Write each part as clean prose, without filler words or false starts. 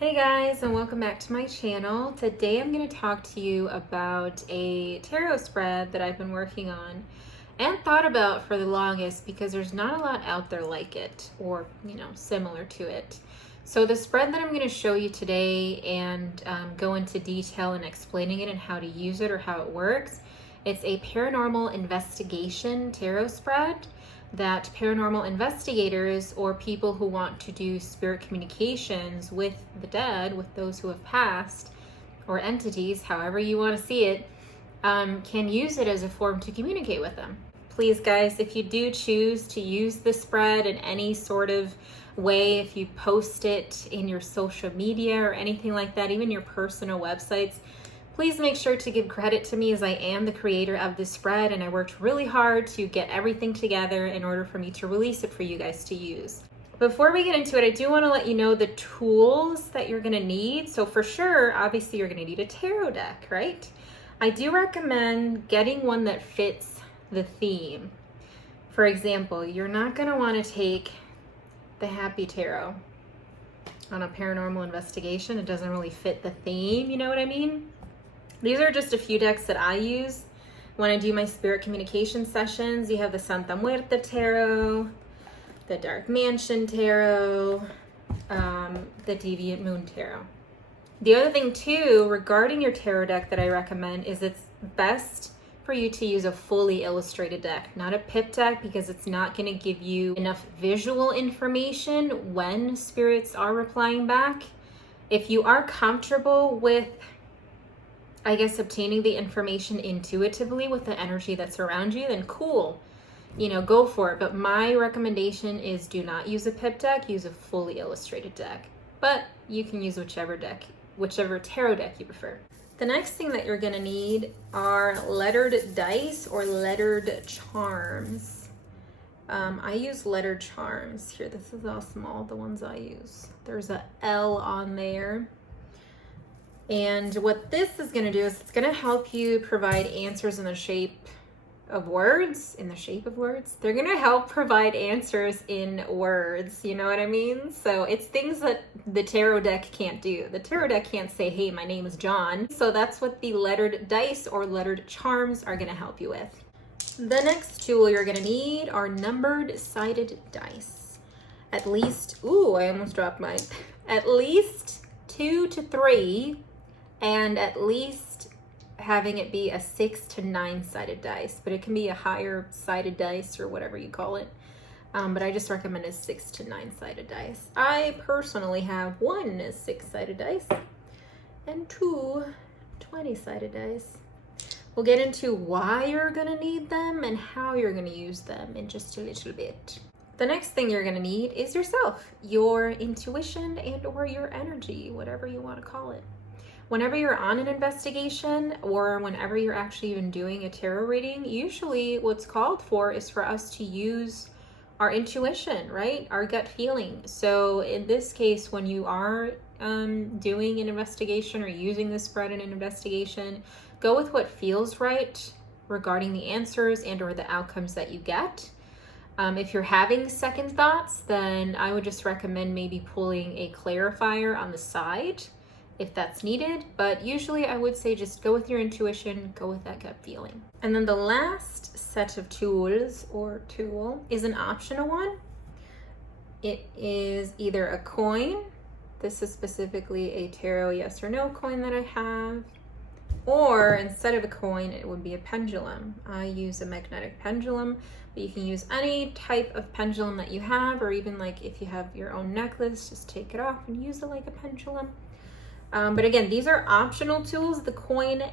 Hey guys, and welcome back to my channel. Today I'm going to talk to you about a tarot spread that I've been working on and thought about for the longest because there's not a lot out there like it or, similar to it. So the spread that I'm going to show you today and go into detail in explaining it and how to use it or how it works, it's a paranormal investigation tarot spread that paranormal investigators or people who want to do spirit communications with the dead, with those who have passed, or entities, however you want to see it, can use it as a form to communicate with them. Please guys, if you do choose to use the spread in any sort of way, if you post it in your social media or anything like that, even your personal websites, please make sure to give credit to me as I am the creator of this spread and I worked really hard to get everything together in order for me to release it for you guys to use. Before we get into it, I do want to let you know the tools that you're going to need. So for sure, obviously you're going to need a tarot deck, right? I do recommend getting one that fits the theme. For example, you're not going to want to take the Happy Tarot on a paranormal investigation. It doesn't really fit the theme, you know what I mean? These are just a few decks that I use when I do my spirit communication sessions. You have the Santa Muerte Tarot, the Dark Mansion Tarot, the Deviant Moon Tarot. The other thing too, regarding your tarot deck that I recommend is it's best for you to use a fully illustrated deck, not a pip deck, because it's not going to give you enough visual information when spirits are replying back. If you are comfortable with obtaining the information intuitively with the energy that's around you, then cool, go for it. But my recommendation is do not use a pip deck, use a fully illustrated deck. But you can use whichever tarot deck you prefer. The next thing that you're gonna need are lettered dice or lettered charms. I use lettered charms here. This is all small, the ones I use. There's a L on there. And what this is going to do is it's going to help you provide answers in the shape of words. They're going to help provide answers in words. You know what I mean? So it's things that the tarot deck can't do. The tarot deck can't say, hey, my name is John. So that's what the lettered dice or lettered charms are going to help you with. The next tool you're going to need are numbered sided dice. At least, I almost dropped mine. At least 2 to 3. And at least having it be a 6 to 9 sided dice, but it can be a higher sided dice or whatever you call it. But I just recommend a 6 to 9 sided dice. I personally have 1 6-sided dice and 2 20-sided dice. We'll get into why you're gonna need them and how you're gonna use them in just a little bit. The next thing you're gonna need is yourself, your intuition and or your energy, whatever you wanna call it. Whenever you're on an investigation or whenever you're actually even doing a tarot reading, usually what's called for is for us to use our intuition, right? Our gut feeling. So in this case, when you are doing an investigation or using this spread in an investigation, go with what feels right regarding the answers and or the outcomes that you get. If you're having second thoughts, then I would just recommend maybe pulling a clarifier on the side if that's needed, but usually I would say just go with your intuition, go with that gut feeling. And then the last set of tools or tool is an optional one. It is either a coin, this is specifically a tarot yes or no coin that I have, or instead of a coin, it would be a pendulum. I use a magnetic pendulum, but you can use any type of pendulum that you have, or even like if you have your own necklace, just take it off and use it like a pendulum. But again, these are optional tools, the coin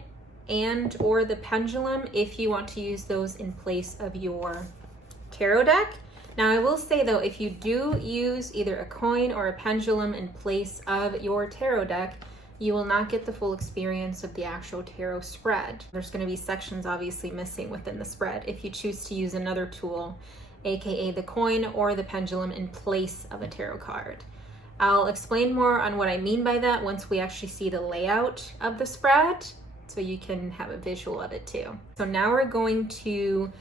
and or the pendulum, if you want to use those in place of your tarot deck. Now, I will say though, if you do use either a coin or a pendulum in place of your tarot deck, you will not get the full experience of the actual tarot spread. There's going to be sections obviously missing within the spread if you choose to use another tool, aka the coin or the pendulum in place of a tarot card. I'll explain more on what I mean by that once we actually see the layout of the spread, so you can have a visual of it too. So now we're going to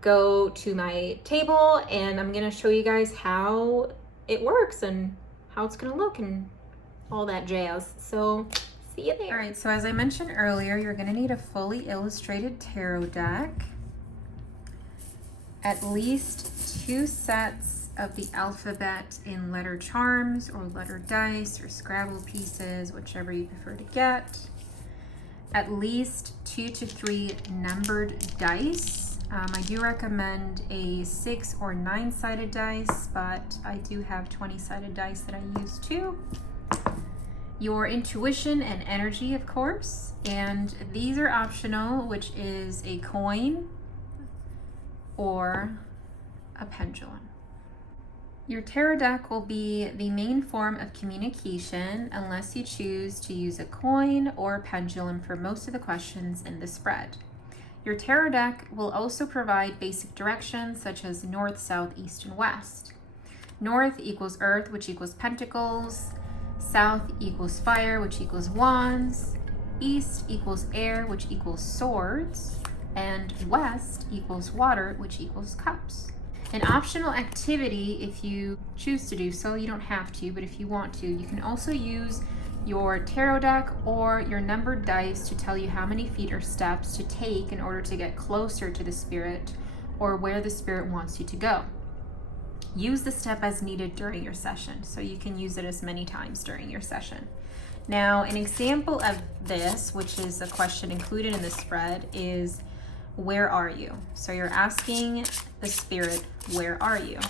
go to my table and I'm going to show you guys how it works and how it's going to look and all that jazz. So see you there. All right, so as I mentioned earlier, you're gonna need a fully illustrated tarot deck, at least 2 sets of the alphabet in letter charms or letter dice or Scrabble pieces, whichever you prefer to get, at least 2 to 3 numbered dice. I do recommend a 6 or 9-sided dice, but I do have 20-sided dice that I use too. Your intuition and energy, of course, and these are optional, which is a coin or a pendulum. Your tarot deck will be the main form of communication unless you choose to use a coin or a pendulum for most of the questions in the spread. Your tarot deck will also provide basic directions such as north, south, east, and west. North equals earth, which equals pentacles. South equals fire, which equals wands. East equals air, which equals swords. And west equals water, which equals cups. An optional activity, if you choose to do so, you don't have to, but if you want to, you can also use your tarot deck or your numbered dice to tell you how many feet or steps to take in order to get closer to the spirit or where the spirit wants you to go. Use the step as needed during your session, so you can use it as many times during your session. Now, an example of this, which is a question included in the spread, is where are you? So you're asking the spirit, where are you?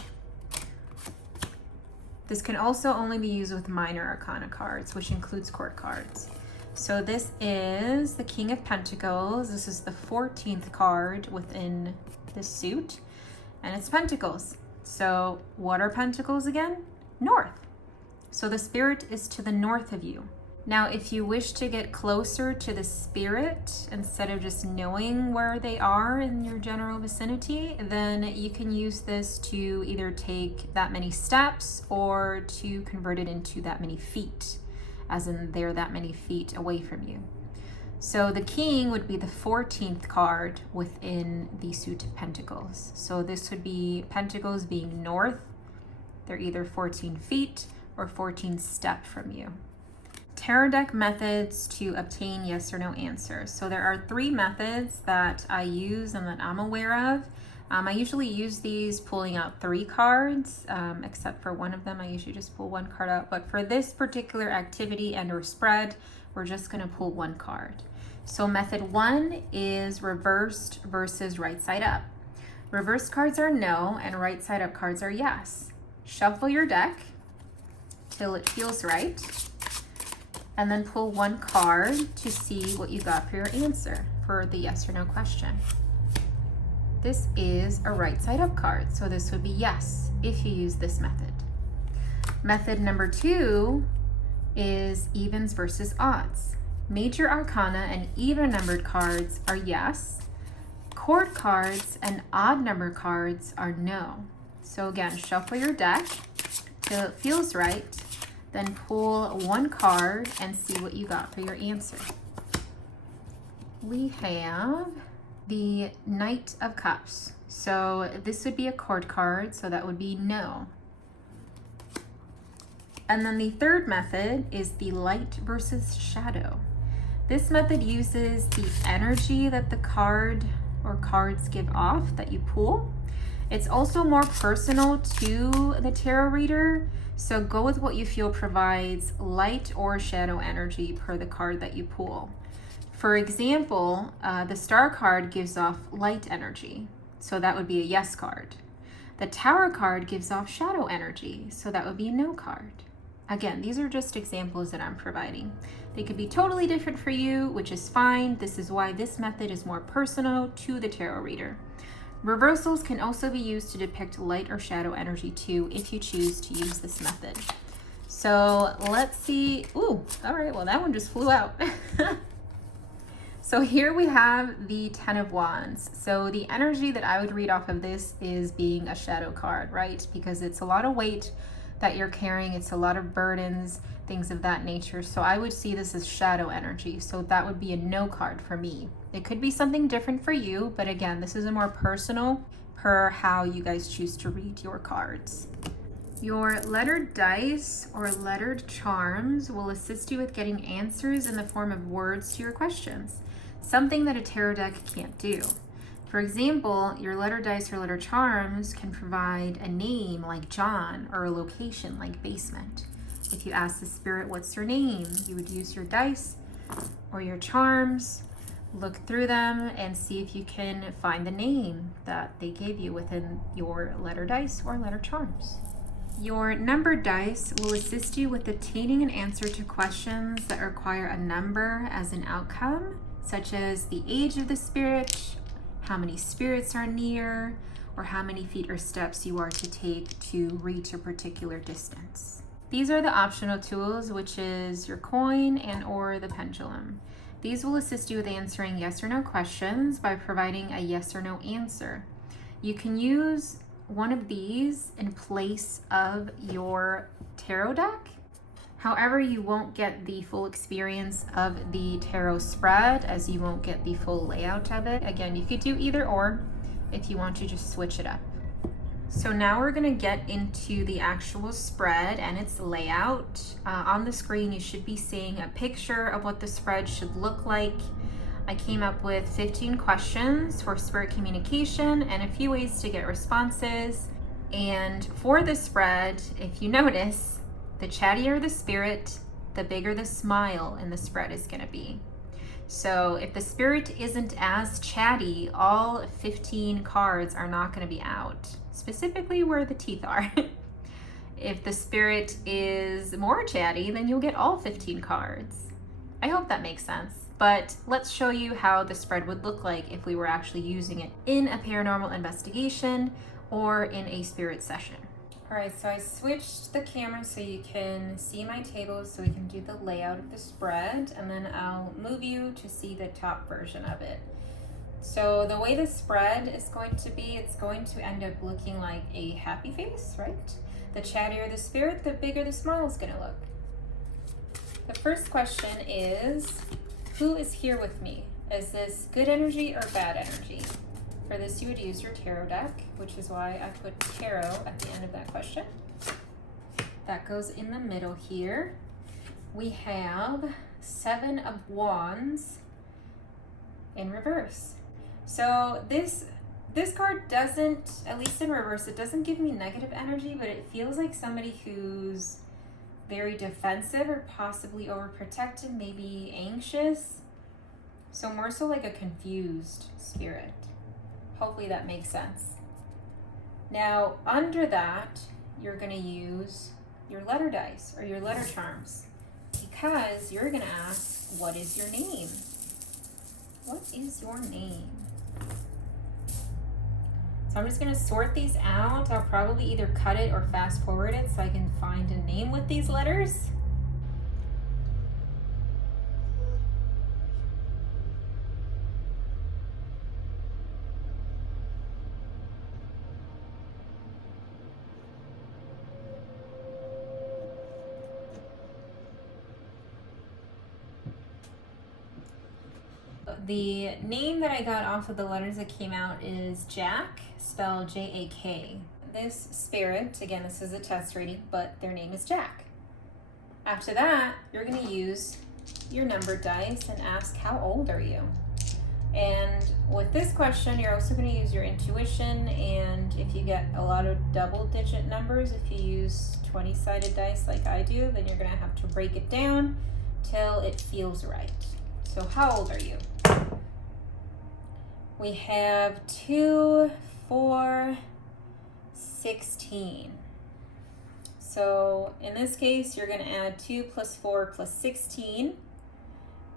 This can also only be used with minor arcana cards, which includes court cards. So this is the King of Pentacles. This is the 14th card within this suit, and it's Pentacles. So what are Pentacles again? North. So the spirit is to the north of you. Now, if you wish to get closer to the spirit, instead of just knowing where they are in your general vicinity, then you can use this to either take that many steps or to convert it into that many feet, as in they're that many feet away from you. So the King would be the 14th card within the suit of Pentacles. So this would be Pentacles being north. They're either 14 feet or 14 steps from you. Tarot deck methods to obtain yes or no answers. So there are 3 methods that I use and that I'm aware of. I usually use these pulling out 3 cards, except for one of them I usually just pull 1 card out. But for this particular activity and or spread, we're just gonna pull 1 card. So method 1 is reversed versus right side up. Reversed cards are no and right side up cards are yes. Shuffle your deck till it feels right, and then pull 1 card to see what you got for your answer for the yes or no question. This is a right side up card, so this would be yes if you use this method. Method number 2 is evens versus odds. Major arcana and even numbered cards are yes. Chord cards and odd number cards are no. So again, shuffle your deck till it feels right, then pull 1 card and see what you got for your answer. We have the Knight of Cups. So this would be a chord card, so that would be no. And then the third method is the light versus shadow. This method uses the energy that the card or cards give off that you pull. It's also more personal to the tarot reader, so go with what you feel provides light or shadow energy per the card that you pull. For example, the Star card gives off light energy, so that would be a yes card. The Tower card gives off shadow energy, so that would be a no card. Again, these are just examples that I'm providing. They could be totally different for you, which is fine. This is why this method is more personal to the tarot reader. Reversals can also be used to depict light or shadow energy too, if you choose to use this method. So let's see. Ooh, all right, well that one just flew out. So here we have the 10 of Wands. So the energy that I would read off of this is being a shadow card, right? Because it's a lot of weight that you're carrying. It's a lot of burdens, things of that nature. So I would see this as shadow energy. So that would be a no card for me. It could be something different for you, but again, this is a more personal per how you guys choose to read your cards. Your lettered dice or lettered charms will assist you with getting answers in the form of words to your questions, something that a tarot deck can't do. For example, your lettered dice or lettered charms can provide a name like John or a location like basement. If you ask the spirit what's your name, you would use your dice or your charms, look through them and see if you can find the name that they gave you within your letter dice or letter charms. Your numbered dice will assist you with obtaining an answer to questions that require a number as an outcome, such as the age of the spirit, how many spirits are near, or how many feet or steps you are to take to reach a particular distance. These are the optional tools, which is your coin and or the pendulum. These will assist you with answering yes or no questions by providing a yes or no answer. You can use one of these in place of your tarot deck. However, you won't get the full experience of the tarot spread, as you won't get the full layout of it. Again, you could do either or if you want to just switch it up. So now we're going to get into the actual spread and its layout. On the screen, you should be seeing a picture of what the spread should look like. I came up with 15 questions for spirit communication and a few ways to get responses. And for the spread, if you notice, the chattier the spirit, the bigger the smile in the spread is going to be. So if the spirit isn't as chatty, all 15 cards are not going to be out, specifically where the teeth are. If the spirit is more chatty, then you'll get all 15 cards. I hope that makes sense. But let's show you how the spread would look like if we were actually using it in a paranormal investigation or in a spirit session. All right, so I switched the camera so you can see my table so we can do the layout of the spread, and then I'll move you to see the top version of it. So the way the spread is going to be, it's going to end up looking like a happy face, right? The chattier the spirit, the bigger the smile is gonna look. The first question is, who is here with me? Is this good energy or bad energy? For this, you would use your tarot deck, which is why I put tarot at the end of that question. That goes in the middle here. We have 7 of Wands in reverse. So this card doesn't, at least in reverse, it doesn't give me negative energy, but it feels like somebody who's very defensive or possibly overprotected, maybe anxious. So more so like a confused spirit. Hopefully that makes sense. Now, under that, you're gonna use your letter dice or your letter charms, because you're gonna ask, what is your name? What is your name? So I'm just gonna sort these out. I'll probably either cut it or fast forward it so I can find a name with these letters. The name that I got off of the letters that came out is Jack, spelled J-A-K. This spirit, again, this is a test reading, but their name is Jack. After that, you're going to use your numbered dice and ask, how old are you? And with this question, you're also going to use your intuition, and if you get a lot of double-digit numbers, if you use 20-sided dice like I do, then you're going to have to break it down till it feels right. So how old are you? We have 2, 4, 16. So in this case, you're going to add 2 plus 4 plus 16,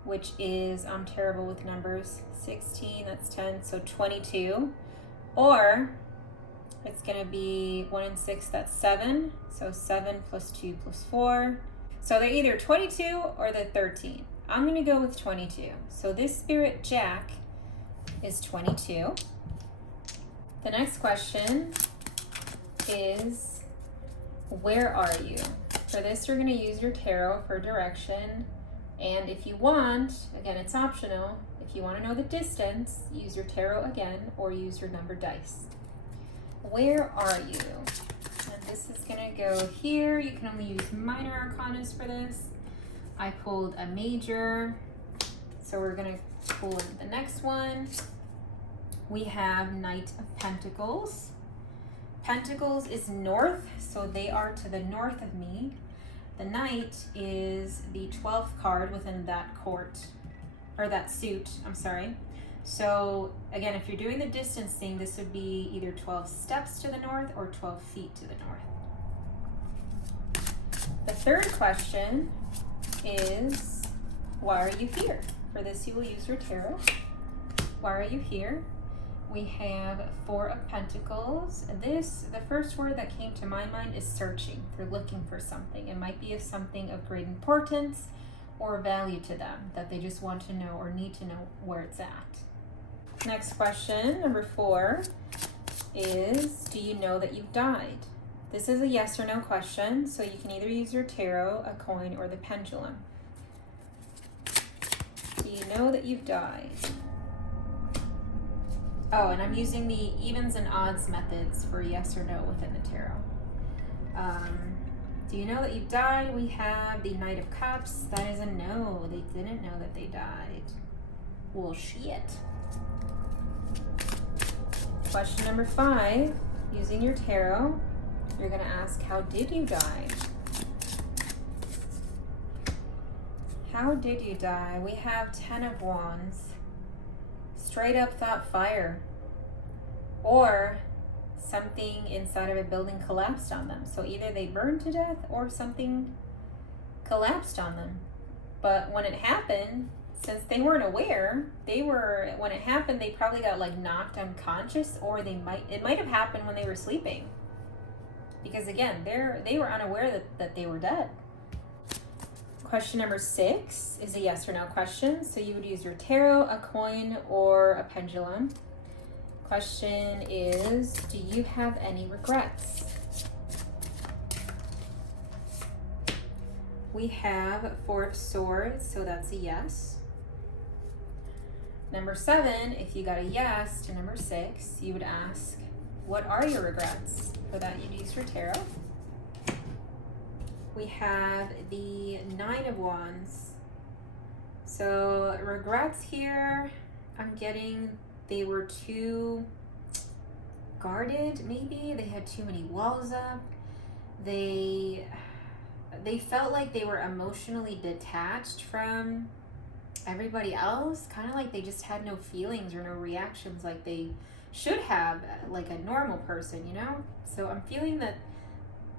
which is, I'm terrible with numbers, 16, that's 10, so 22. Or it's going to be 1 and 6, that's 7, so 7 plus 2 plus 4. So they're either 22 or they're 13. I'm going to go with 22. So this spirit, Jack, is 22. The next question is, where are you? For this, you're going to use your tarot for direction. And if you want, again, it's optional. If you want to know the distance, use your tarot again or use your numbered dice. Where are you? And this is gonna go here. You can only use minor arcanas for this. I pulled a major, so we're gonna pull in the next one. We have Knight of Pentacles. Pentacles is north, so they are to the north of me. The Knight is the 12th card within that court, or that suit, I'm sorry. So again, if you're doing the distancing, this would be either 12 steps to the north or 12 feet to the north. The third question is, why are you here? For this, you will use your tarot. Why are you here? We have Four of Pentacles. The first word that came to my mind is searching. They're looking for something. It might be of something of great importance or value to them that they just want to know or need to know where it's at. Next question, number 4, is, do you know that you've died? This is a yes or no question, so you can either use your tarot, a coin, or the pendulum. Do you know that you've died? Oh, and I'm using the evens and odds methods for yes or no within the tarot. Do you know that you've died? We have the Knight of Cups. That is a no. They didn't know that they died. Well, shit. Question number 5, using your tarot, you're going to ask, how did you die? How did you die? We have 10 of Wands. Straight up thought fire, or something inside of a building collapsed on them. So either they burned to death or something collapsed on them. But when it happened, since they weren't aware, when it happened, they probably got like knocked unconscious, or it might have happened when they were sleeping. Because again, they were unaware that they were dead. Question number 6 is a yes or no question. So you would use your tarot, a coin, or a pendulum. Question is, do you have any regrets? We have 4 of Swords, so that's a yes. Number 7, if you got a yes to number 6, you would ask, what are your regrets? For that, you'd use your tarot. We have the 9 of Wands. So regrets here, I'm getting they were too guarded, maybe. They had too many walls up. They felt like they were emotionally detached from everybody else, kind of like they just had no feelings or no reactions like they should have, like a normal person, you know? So I'm feeling that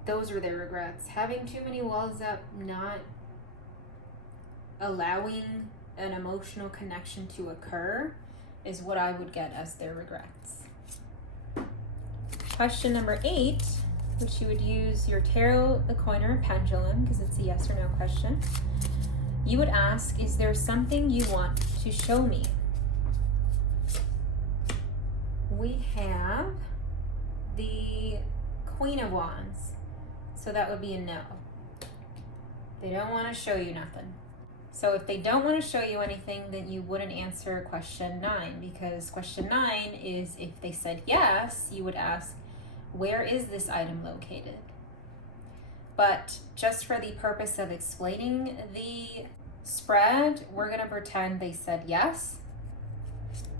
those were their regrets. Having too many walls up, not allowing an emotional connection to occur is what I would get as their regrets. Question number 8, which you would use your tarot, the coin, or a pendulum, because it's a yes or no question. You would ask, is there something you want to show me? We have the Queen of Wands. So that would be a no. They don't want to show you nothing. So if they don't want to show you anything, then you wouldn't answer question 9, because question 9 is, if they said yes, you would ask, where is this item located? But just for the purpose of explaining the spread, we're going to pretend they said yes.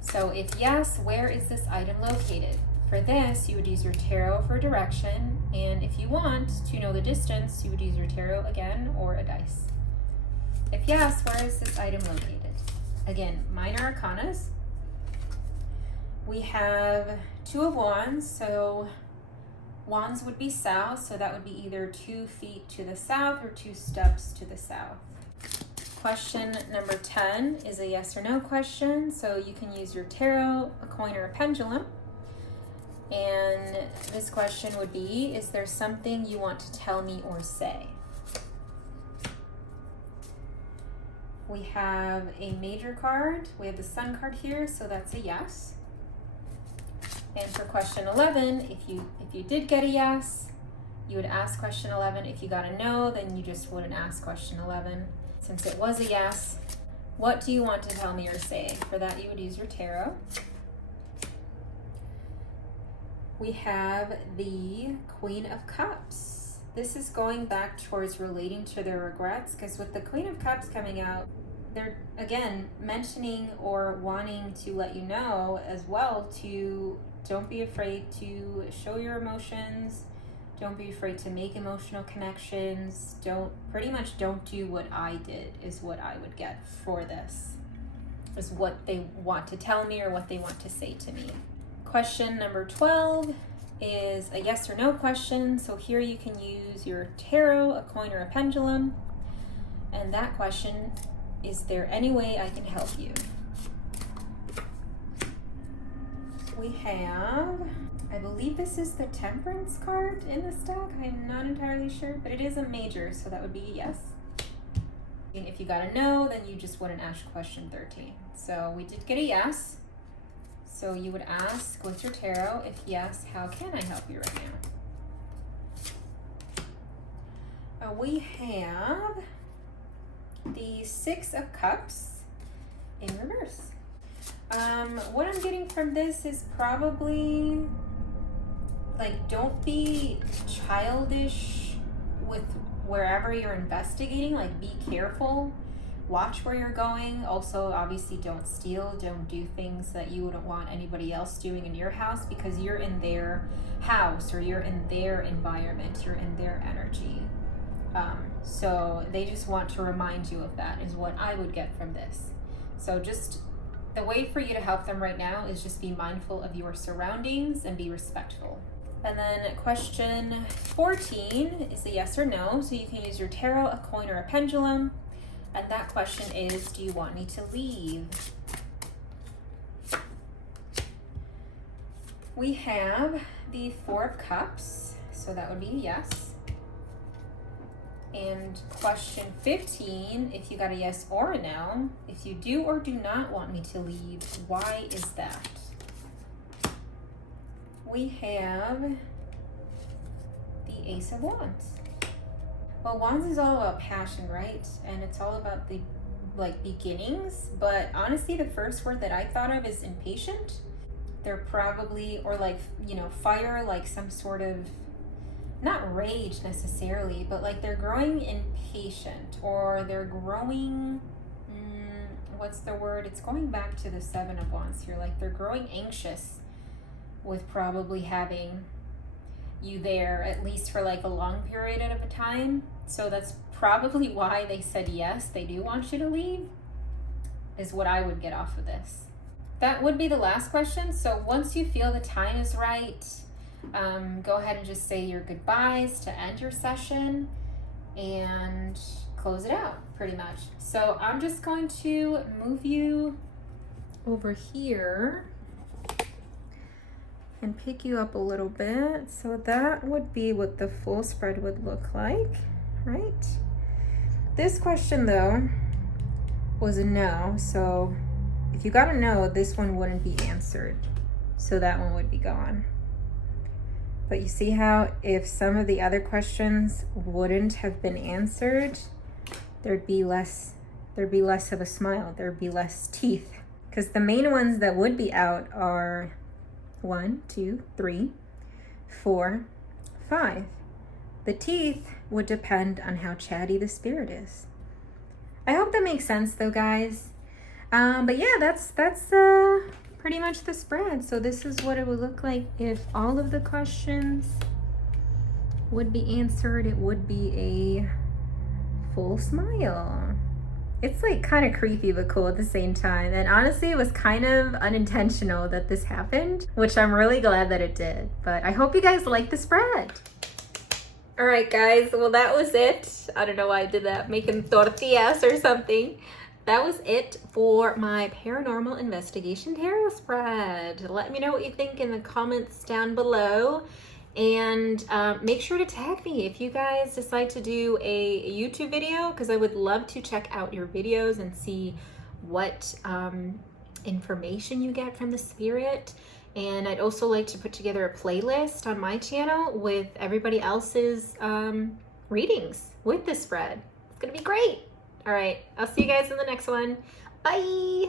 So if yes, where is this item located? For this, you would use your tarot for direction, and if you want to know the distance, you would use your tarot again or a dice. If yes, where is this item located? Again, minor arcanas. We have 2 of Wands, so Wands would be south, so that would be either 2 feet to the south or 2 steps to the south. Question number 10 is a yes or no question, so you can use your tarot, a coin, or a pendulum. And this question would be, is there something you want to tell me or say? We have a major card. We have the Sun card here, so that's a yes. And for question 11, if you did get a yes, you would ask question 11. If you got a no, then you just wouldn't ask question 11. Since it was a yes, what do you want to tell me or say? For that, you would use your tarot. We have the Queen of Cups. This is going back towards relating to their regrets, because with the Queen of Cups coming out, they're again mentioning or wanting to let you know as well to don't be afraid to show your emotions. Don't be afraid to make emotional connections. Pretty much don't do what I did is what I would get for this. Is what they want to tell me or what they want to say to me. Question number 12 is a yes or no question. So here you can use your tarot, a coin, or a pendulum. And that question, is there any way I can help you? We have, I believe this is the Temperance card in this deck. I'm not entirely sure, but it is a major, so that would be a yes. And if you got a no, then you just wouldn't ask question 13. So we did get a yes. So you would ask with your tarot, if yes, how can I help you right now? We have the Six of Cups in reverse. What I'm getting from this is probably like, don't be childish with wherever you're investigating. Like, be careful, watch where you're going. Also, obviously, don't steal, don't do things that you wouldn't want anybody else doing in your house, because you're in their house or you're in their environment, you're in their energy. So they just want to remind you of that, is what I would get from this. So just the way for you to help them right now is just be mindful of your surroundings and be respectful. And then question 14 is a yes or no. So you can use your tarot, a coin, or a pendulum. And that question is, do you want me to leave? We have the Four of Cups. So that would be a yes. And question 15, if you got a yes or a no, if you do or do not want me to leave, why is that? We have the Ace of Wands. Well, Wands is all about passion, right? And it's all about the beginnings. But honestly, the first word that I thought of is impatient. They're probably, or fire, like some sort of, not rage necessarily, but like they're growing impatient, or they're growing, what's the word? It's going back to the Seven of Wands here. Like, they're growing anxious with probably having you there, at least for like a long period of a time. So that's probably why they said yes, they do want you to leave, is what I would get off of this. That would be the last question. So once you feel the time is right, go ahead and just say your goodbyes to end your session and close it out, pretty much. So I'm just going to move you over here and pick you up a little bit. So that would be what the full spread would look like, right? This question though was a no. So if you got a no, this one wouldn't be answered. So that one would be gone. But you see how if some of the other questions wouldn't have been answered, there'd be less of a smile, there'd be less teeth. Because the main ones that would be out are 1, 2, 3, 4, 5. The teeth would depend on how chatty the spirit is. I hope that makes sense though, guys. But yeah, that's pretty much the spread. So this is what it would look like if all of the questions would be answered. It would be a full smile. It's like kind of creepy but cool at the same time. And honestly, it was kind of unintentional that this happened, which I'm really glad that it did. But I hope you guys like the spread. All right, guys. Well, that was it. I don't know why I did that, making tortillas or something. That was it for my paranormal investigation tarot spread. Let me know what you think in the comments down below. And make sure to tag me if you guys decide to do a YouTube video, because I would love to check out your videos and see what information you get from the spirit. And I'd also like to put together a playlist on my channel with everybody else's readings with this spread. It's gonna be great. All right, I'll see you guys in the next one. Bye.